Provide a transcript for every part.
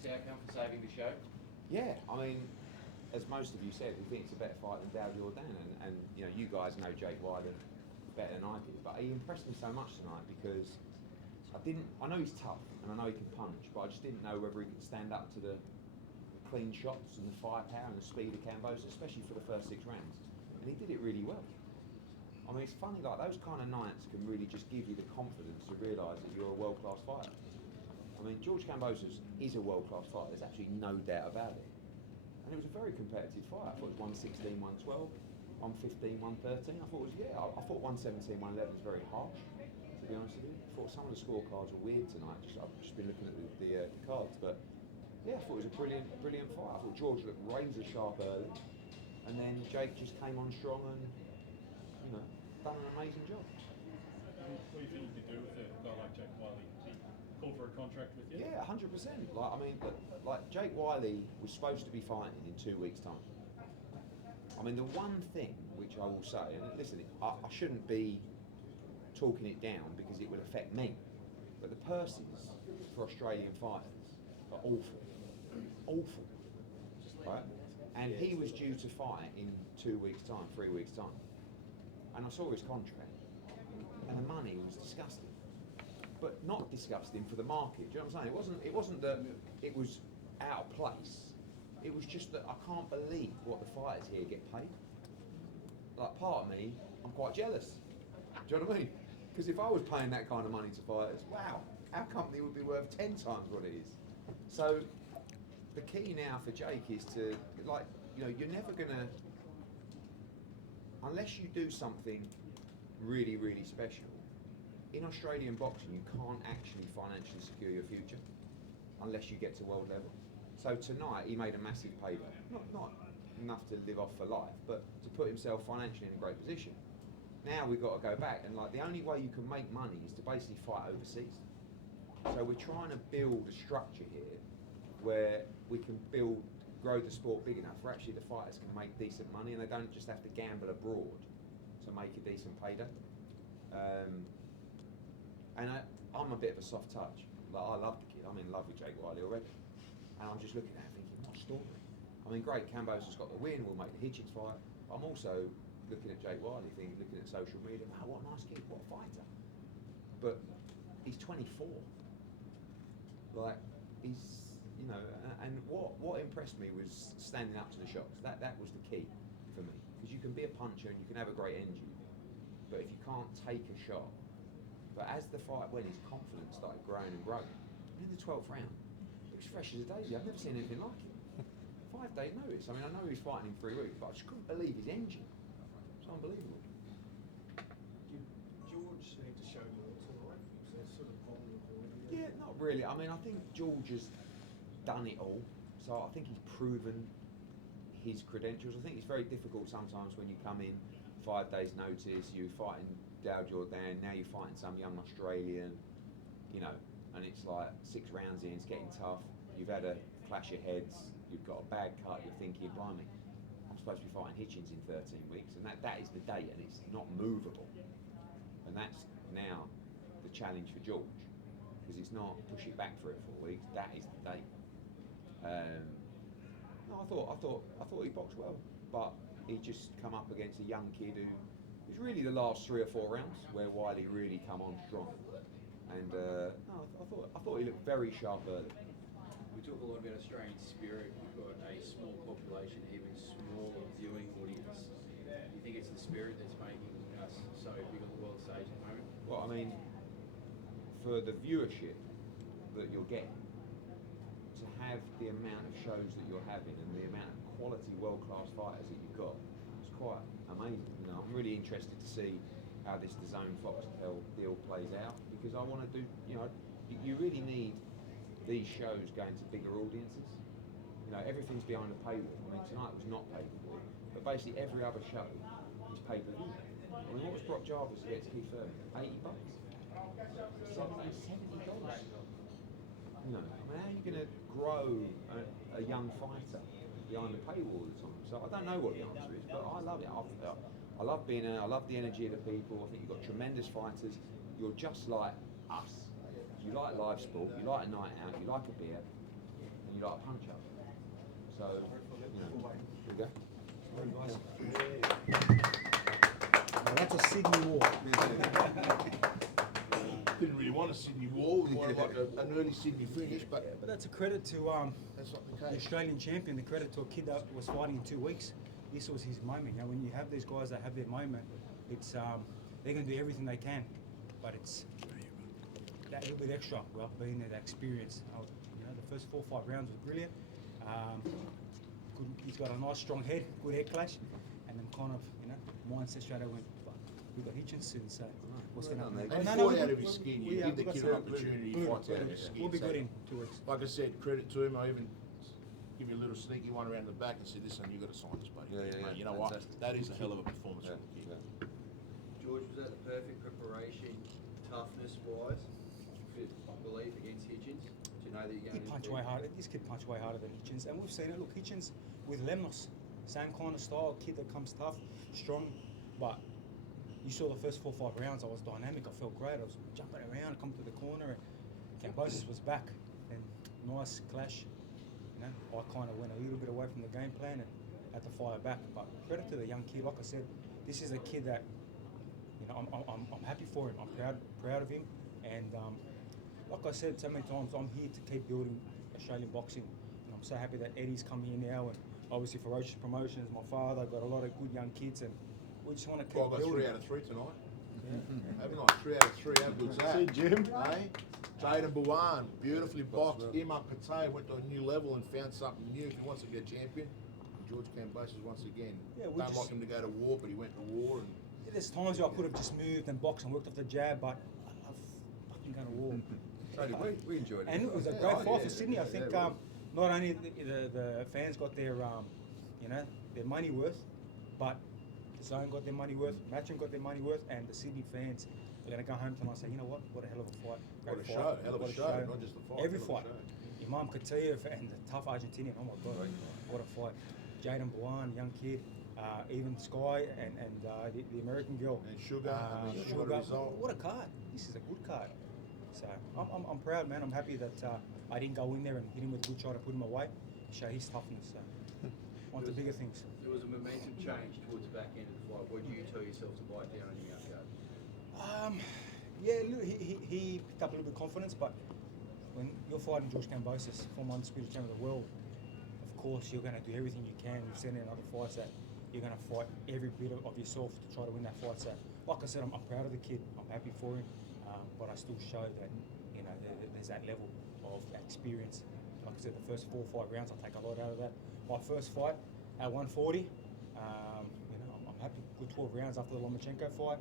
best outcome for saving the show? Yeah, I mean, as most of you said, we think it's a better fight than Dow Jordan, and you know, you guys know Jake Wyllie better than I did, but he impressed me so much tonight because I know he's tough and I know he can punch, but I just didn't know whether he could stand up to the clean shots and the firepower and the speed of Kambosos, especially for the first 6 rounds, and he did it really well. I mean, it's funny, like those kind of nights can really just give you the confidence to realise that you're a world-class fighter. I mean, George Kambosos is a world-class fighter, there's absolutely no doubt about it. And it was a very competitive fight. I thought it was 116, 112, 115, 113. I thought it was, I thought 117, 111 was very harsh, to be honest with you. I thought some of the scorecards were weird tonight. I've just been looking at the cards, but yeah, I thought it was a brilliant fight. I thought George looked razor sharp early, and then Jake just came on strong and, you know, done an amazing job. What do you think you could do with a guy like Jake Wyllie? Did he call for a contract with you? Yeah, 100%. Like, I mean, like Jake Wyllie was supposed to be fighting in 2 weeks' time. I mean, the one thing which I will say, and listen, I shouldn't be talking it down because it will affect me, but the purses for Australian fighters are awful, right? And he was due to fight in 2 weeks' time, 3 weeks' time, and I saw his contract, and the money was disgusting. But not disgusting for the market. Do you know what I'm saying? It wasn't that it was out of place. It was just that I can't believe what the fighters here get paid. Like, part of me, I'm quite jealous. Do you know what I mean? Because if I was paying that kind of money to fighters, wow, our company would be worth 10 times what it is. So the key now for Jake is to, like, you know, you're never gonna, unless you do something really, really special. In Australian boxing, you can't actually financially secure your future unless you get to world level. So tonight, he made a massive payday. Not enough to live off for life, but to put himself financially in a great position. Now we've got to go back, and like the only way you can make money is to basically fight overseas. So we're trying to build a structure here where we can grow the sport big enough where actually the fighters can make decent money and they don't just have to gamble abroad to make a decent payday. And I'm a bit of a soft touch. Like, I love the kid. I'm in love with Jake Wyllie already. And I'm just looking at it thinking, what story? I mean, great, Kambosos has got the win, we'll make the Hitchens fight. But I'm also looking at Jake Wyllie, looking at social media, wow, what a nice kid, what a fighter. But he's 24. Like, he's, you know, and what impressed me was standing up to the shots. That was the key for me. Because you can be a puncher and you can have a great engine, but if you can't take a shot. But as the fight went, his confidence started growing and growing. And in the 12th round, it was fresh as a daisy. I've never seen anything like it. 5 days notice. I mean, I know he was fighting in 3 weeks, but I just couldn't believe his engine. It's unbelievable. Did George need to show more tonight? Was there sort of vulnerable? Yeah, not really. I mean, I think George has done it all. So I think he's proven his credentials. I think it's very difficult sometimes when you come in 5 days notice, you're fighting Dow Jordan, now you're fighting some young Australian, you know, and it's like 6 rounds in, it's getting tough, you've had a clash of heads, you've got a bad cut, you're thinking, blimey, I'm supposed to be fighting Hitchens in 13 weeks, and that is the date, and it's not movable. And that's now the challenge for George, because it's not push it back 3 or 4 weeks, that is the date. No, I thought he boxed well, but he just come up against a young kid who was really the last 3 or 4 rounds where Wyllie really come on strong, and no, I thought he looked very sharp early. We talk a lot about Australian spirit. We've got a small population, even smaller viewing audience. Do you think it's the spirit that's making us so big on the world stage at the moment? Well, I mean, for the viewership that you're getting, to have the amount of shows that you're having and the amount of quality world-class fighters that you've got, it's quite amazing. You know, I'm really interested to see how this DAZN Foxtel deal plays out, because I want to do, you know, you really need these shows going to bigger audiences. You know, everything's behind a paywall. I mean, tonight was not pay-per-view, but basically every other show is pay-per-view. I mean, what was Brock Jarvis against Keith Hearn? $80? $70? You know, I mean, how are you going to grow a young fighter behind the paywall all the time? So I don't know what the answer is, but I love it. I love being I love the energy of the people. I think you've got tremendous fighters. You're just like us. You like live sport, you like a night out, you like a beer, and you like a punch up. So, you know, here we go. Now that's a Sydney walk. Didn't really want a Sydney wall, we wanted like an early Sydney finish, but But that's a credit to that's not the the case. Australian champion, the credit to a kid that was fighting in 2 weeks. This was his moment. You know, when you have these guys that have their moment, it's they're going to do everything they can, but it's that little bit extra. Well, being there, that experience. You know, the first 4 or 5 rounds was brilliant. He's got a nice strong head, good head clash, and then kind of, you know, mindset straight away went, fuck, we got Hitchinson, so what's going to happen? And he fought out of his skin. You give the kid an opportunity, he fights out of his skin. We'll be So, good in 2 weeks. like I said, credit to him. I even give you a little sneaky one around the back and said, listen, you've got to sign this, buddy. Mate, you know Fantastic. what? That is a hell of a performance from the kid. George, was that the perfect preparation, toughness-wise, you could believe against Hitchins? Do you know that you're He going to punched way harder. This kid punched way harder than Hitchins, and we've seen it. Look, Hitchins with Lemnos, same kind of style, kid that comes tough, strong. But you saw the first 4 or 5 rounds. I was dynamic. I felt great. I was jumping around, come to the corner, and Kambosos was back. And nice clash. You know, I kind of went a little bit away from the game plan and had to fire back. But credit to the young kid. Like I said, this is a kid that, you know, I'm happy for him. I'm proud of him. And like I said so many times, I'm here to keep building Australian boxing. And I'm so happy that Eddie's come here now, and obviously Ferocious Promotions, my father, got a lot of good young kids, and we just want to keep Well, I got building. 3 out of 3 tonight. Haven't I? 3 out of 3. How good's that? See, Jim? Hey? Jaden Buwan, beautifully boxed. Imad Pate went to a new level and found something new. If he wants to be a champion, George Kambosos once again. Yeah, we Don't just- like him to go to war, but he went to war. And There's times where I could have just moved and boxed and worked off the jab, but I love fucking going to war. So did we enjoyed it. And it was a Yeah, great oh, fight yeah, for Sydney. I think yeah, not only the fans got their you know, their money worth, but the Zone got their money worth, Matchroom got their money worth, and the Sydney fans are going to go home tonight and say, you know what a hell of a fight. what a Great show, fight. hell of a What show, not just a fight. Every hell of fight. a show. Imam Katayev and the tough Argentinian, oh my God, what a fight. Jaden Buwan, young kid, even Skye and the American girl. And Sugar, I mean, Sugar. what a result. What a card. This is a good card. So I'm proud, man. I'm happy that I didn't go in there and hit him with a good shot and put him away. Show his toughness. So want the bigger things. There was a momentum change towards the back end of the fight. What did you tell yourself to bite down on your outcard? Yeah, look, he picked up a little bit of confidence, but when you're fighting George Kambosos, former undisputed champion of the world, of course you're going to do everything you can. We've seen it in other fights that you're going to fight every bit of yourself to try to win that fight. So, like I said, I'm proud of the kid. I'm happy for him, but I still show that, you know, there's that level of experience. Like I said, the first 4 or 5 rounds, I take a lot out of that. My first fight at 140, you know, I'm happy. Good 12 rounds after the Lomachenko fight,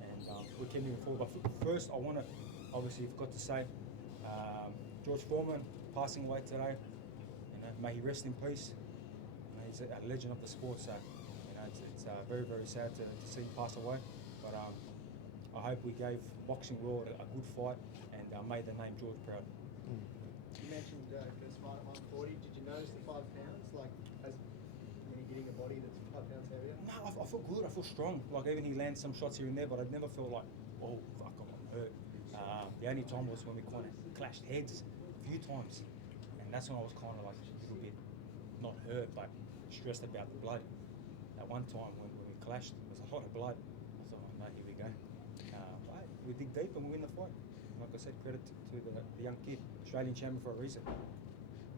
and we keep moving forward. But first, I want to, obviously, forgot to say, George Foreman passing away today. You know, may he rest in peace. You know, he's a legend of the sport, so you know, it's very, very sad to see him pass away. But I hope we gave boxing world a good fight and made the name George proud. You mentioned first fight at 140. Did you notice the 5 pounds? Like, as when you're getting a body that's 5 pounds heavier? No, I feel good. I feel strong. Like even he lands some shots here and there, but I never felt like, oh fuck, I'm hurt. The only time was when we kind of clashed heads a few times, and that's when I was kind of like a little bit not hurt, but stressed about the blood. That one time when we clashed, there was a lot of blood. I thought, oh, no, here we go. But we dig deep and we win the fight. Like I said, credit to the young kid, Australian champion for a reason.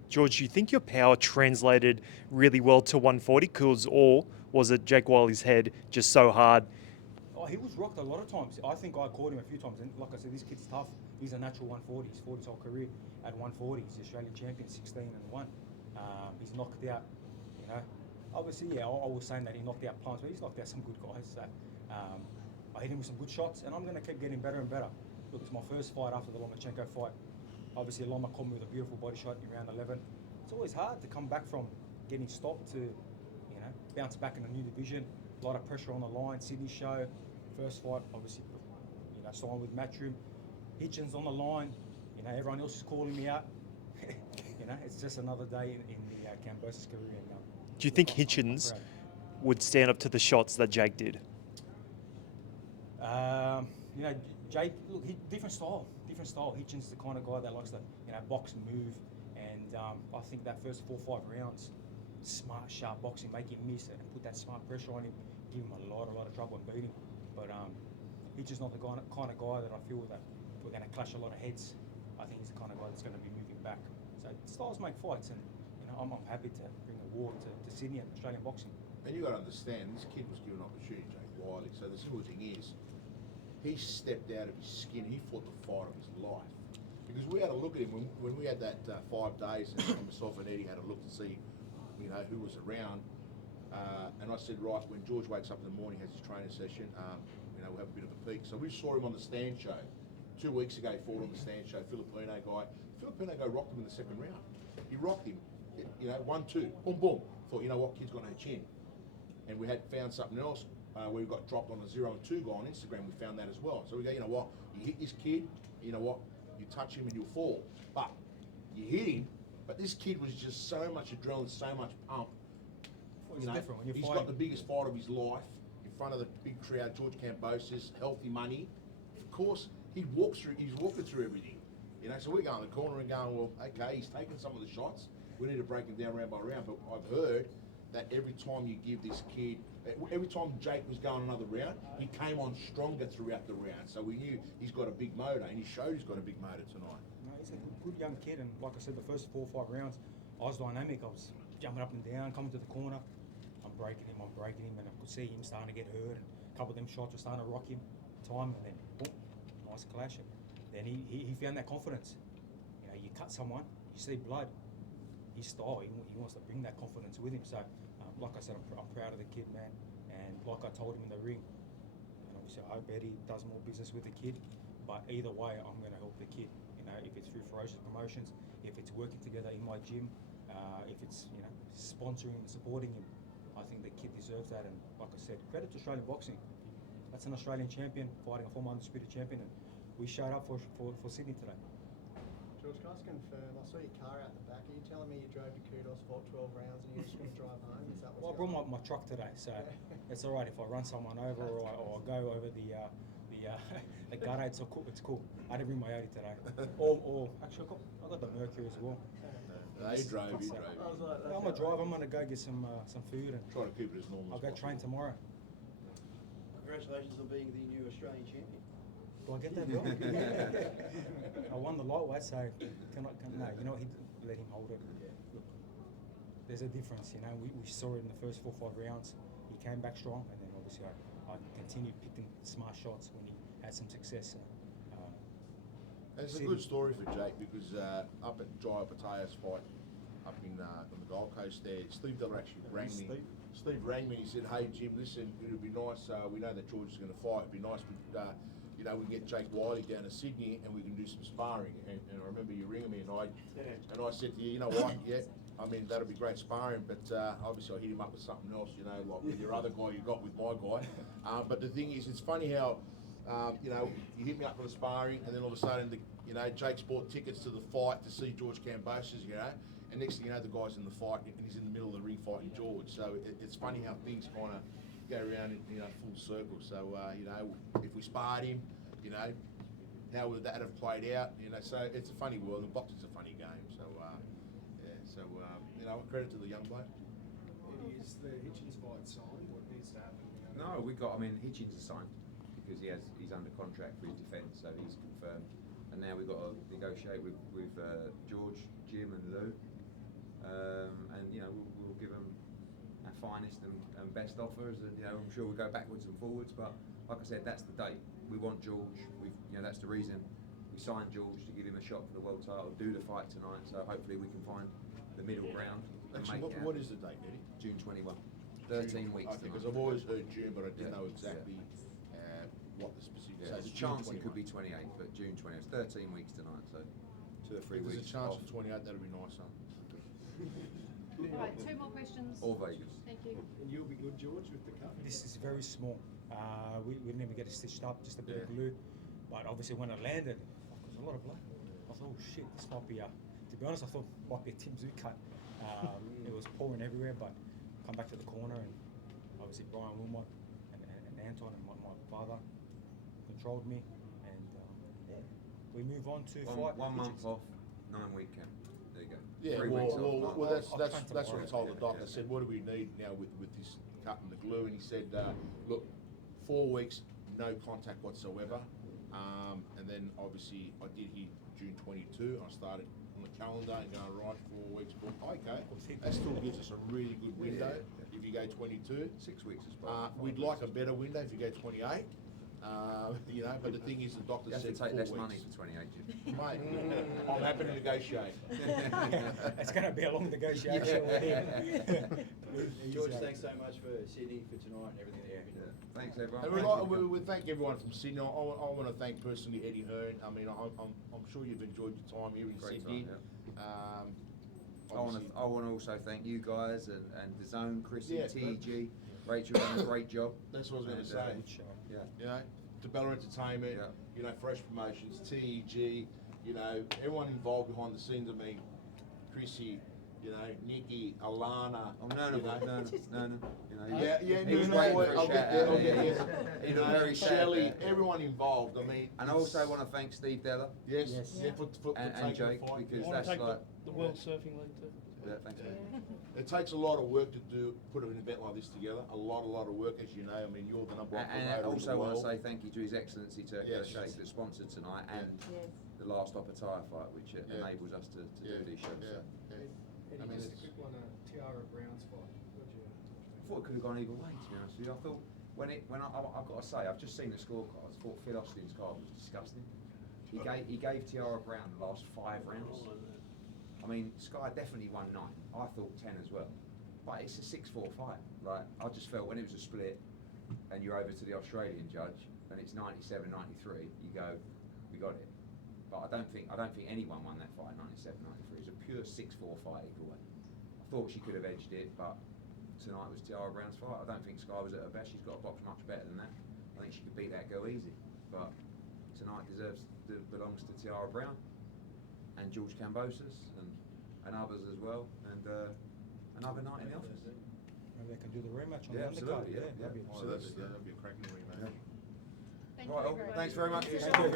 George, do you think your power translated really well to 140? Or was it Jake Wyllie's head just so hard? Oh, he was rocked a lot of times. I think I caught him a few times. And like I said, this kid's tough. He's a natural 140. He's fought his whole career at 140. He's the Australian champion, 16-1. He's knocked out, you know. Obviously, yeah, I was saying that he knocked out Plums, but he's knocked out some good guys. So I hit him with some good shots, and I'm going to keep getting better and better. Look, it's my first fight after the Lomachenko fight. Obviously, Loma caught me with a beautiful body shot in round 11. It's always hard to come back from getting stopped to, you know, bounce back in a new division. A lot of pressure on the line. Sydney show, first fight, obviously, you know, signed with Matchroom. Hitchins on the line. You know, everyone else is calling me out. You know, it's just another day in the Kambosos career. And, Do you think Hitchins would stand up to the shots that Jake did? You know, Jake, look, different style. Hitchins is the kind of guy that likes to, you know, box and move, and And I think that first 4 or 5 rounds, smart, sharp boxing, make him miss it and put that smart pressure on him, give him a lot of trouble and beat him. But he's just not the kind of guy that I feel that we're going to clash a lot of heads. I think he's the kind of guy that's going to be moving back. So styles make fights, and I'm happy to bring a war to Sydney and Australian boxing. And you got to understand, this kid was given an opportunity, Jake Wyllie. So the simple thing is, he stepped out of his skin. He fought the fight of his life. Because we had a look at him when we had that 5 days, and myself and Eddie had a look to see, who was around. And I said, right, when George wakes up in the morning, has his training session, we'll have a bit of a peek. So we saw him on the stand show 2 weeks ago. He fought on the stand show, Filipino guy. Filipino guy rocked him in the second round. He rocked him, 1-2, boom, boom. Thought, what, kid's got no chin. And we had found something else where we got dropped on a 0-2 guy on Instagram. We found that as well. So we go, what, you hit this kid, what, you touch him and you'll fall. But you hit him, but this kid was just so much adrenaline, so much pump. It's different when you're He's fighting. got the biggest fight of his life in front of the big crowd. George Kambosos, healthy money. Of course, he's walking through everything. So we go in the corner and going, well, okay, he's taking some of the shots. We need to break him down round by round. But I've heard that every time you give this kid, every time Jake was going another round, he came on stronger throughout the round. So we knew he's got a big motor, and he showed he's got a big motor tonight. No, he's a good young kid, and like I said, the first 4 or 5 rounds, I was dynamic. I was jumping up and down, coming to the corner. I'm breaking him, and I could see him starting to get hurt. And a couple of them shots were starting to rock him, time, and then boom, nice clash. And then he found that confidence. You cut someone, you see blood. His style, he wants to bring that confidence with him. So, like I said, I'm proud of the kid, man. And like I told him in the ring, and obviously I hope Eddie does more business with the kid. But either way, I'm going to help the kid. If it's through Ferocious Promotions, if it's working together in my gym, if it's sponsoring and supporting him, I think the kid deserves that. And like I said, credit to Australian boxing. That's an Australian champion fighting a former undisputed champion, and we showed up for Sydney today. George, can I just confirm, I saw your car out the back. Are you telling me you drove to Kudos for 12 rounds and you're just going to drive home? Is that what's Well, I going brought on? my truck today, so it's all right if I run someone over or I go over the gutter. It's cool. It's cool. I didn't bring my Audi today. or actually, I got the Mercury as well. No, he drove. I was like, I'm gonna drive. I'm gonna go get some food and Try to keep it as normal I'll as go train tomorrow. Congratulations on being the new Australian champion. Do I get that wrong? I won the lightweight, so no, he let him hold it. Look, there's a difference, We saw it in the first 4 or 5 rounds. He came back strong, and then obviously I continued picking smart shots when he had some success. It's a good story for Jake because up at Jaya Pataya's fight up in on the Gold Coast there, Steve Diller actually rang me. Steve rang me and he said, "Hey Jim, listen, it would be nice. We know that George is going to fight. It'd be nice, we can get Jake Wyllie down to Sydney and we can do some sparring." And I remember you ringing me and I said to you, you know what? Yeah, I mean that'll be great sparring, but obviously I hit him up with something else, like with your other guy you got with my guy. But the thing is, it's funny how. You hit me up for the sparring, and then all of a sudden, Jake's bought tickets to the fight to see George Kambosos, and next thing you know, the guy's in the fight, and he's in the middle of the ring fighting George. So it's funny how things kind of go around in full circle. So if we sparred him, how would that have played out? So it's a funny world, and boxing's a funny game. So credit to the young bloke. Is the Hitchens fight signed? What needs to happen? No, Hitchens is signed because he's under contract for his defence, so he's confirmed. And now we've got to negotiate with George, Jim, and Lou, and we'll give them our finest and best offers. And I'm sure we'll go backwards and forwards, but like I said, that's the date. We want George. That's the reason we signed George, to give him a shot for the world title. Do the fight tonight, so hopefully we can find the middle ground. Actually, what is the date, Eddie? June 21. 13 weeks. Because I've always heard June, but I didn't know exactly what the specific. Yeah, there's a chance it could be 28, but June 20. It's 13 weeks tonight, so 2 or 3 If weeks. there's a chance off. for 28, that'd be nice, huh? All right, 2 more questions. Or Vegas. Thank you. And you'll be good, George, with the cut. This is very small. We didn't even get it stitched up, just a bit of glue. But obviously when it landed, there's a lot of blood. I thought, oh shit, this might be to be honest, I thought it might be a Tim Zoo cut. It was pouring everywhere, but come back to the corner and obviously Brian Wilmot and Anton and my father controlled me, and we move on to fight. 1 month off, 9-week camp. There you go. Yeah, 3 weeks off. well, I'll that's train what I tomorrow. told the doctor. I said, what do we need now with this cut and the glue? And he said, look, 4 weeks, no contact whatsoever. And then obviously I did here June 22. I started on the calendar and going right 4 weeks. But okay, that still gives us a really good window if you go 22. 6 weeks is fine. We'd like a better window if you go 28. You know, but the thing is, the doctor You have said to take 4 less weeks. money for 28, Jim. Mate, I'm happy to negotiate. It's going to be a long negotiation with him. George, thanks so much for Sydney, for tonight, and everything that you've been doing. Thanks, everyone. And we thank everyone from Sydney. I want to thank personally Eddie Hearn. I mean, I'm sure you've enjoyed your time here in Great Sydney. time, I Obviously- want to also thank you guys and the Zone, Chrissy, Yeah, TEG, Rachel done a great job. That's what I was going to And, say. Yeah. You know, Tabella Entertainment, Yeah. you know, Fresh Promotions, TEG, you know, everyone involved behind the scenes. I mean, Chrissy, you know, Nikki, Alana. Oh, no. you know. You know, Yeah, he was no, waiting for I'll a get shout there, out. I'll get there. He You was know, very sad Shelley, there. everyone involved. I mean, And I also want to thank Steve Deller yes, Yes. yeah, for and taking Jake, the fight. because I want that's to take like, the World Surfing League too. yeah, thanks, mate. It takes a lot of work to put an event like this together. A lot of work, as you know. I mean, you're the number one And promoter I in also the want to world. say thank you to His Excellency Turkey Yes. Sheikh that sponsored tonight and Yes. the last Opataya fight, which Yeah. enables us to do these shows. Yeah, So. yeah. Eddie, I mean, just a it's- quick one, Tiara Brown's fight. What do you I thought it could have gone either way, to be honest with you. I thought when I've got to say, I've just seen the scorecards. I thought Phil Austin's card was disgusting. He gave Tiara Brown the last 5 rounds. I mean, Skye definitely won 9. I thought 10 as well. But it's a 6-4 fight. Like, I just felt when it was a split and you're over to the Australian judge and it's 97-93, you go, we got it. But I don't think anyone won that fight 97-93. It was a pure 6-4 fight either way. I thought she could have edged it, but tonight was Tiara Brown's fight. I don't think Skye was at her best. She's got a box much better than that. I think she could beat that girl easy. But tonight belongs to Tiara Brown and George Kambosos and others as well. And another night in the office. Maybe they can do the rematch on Yeah, the undercard. absolutely, yeah, that'd be yeah. So that'd be a cracking rematch. Yeah. Thank you Right, very much. thanks very much for your Thank you. time.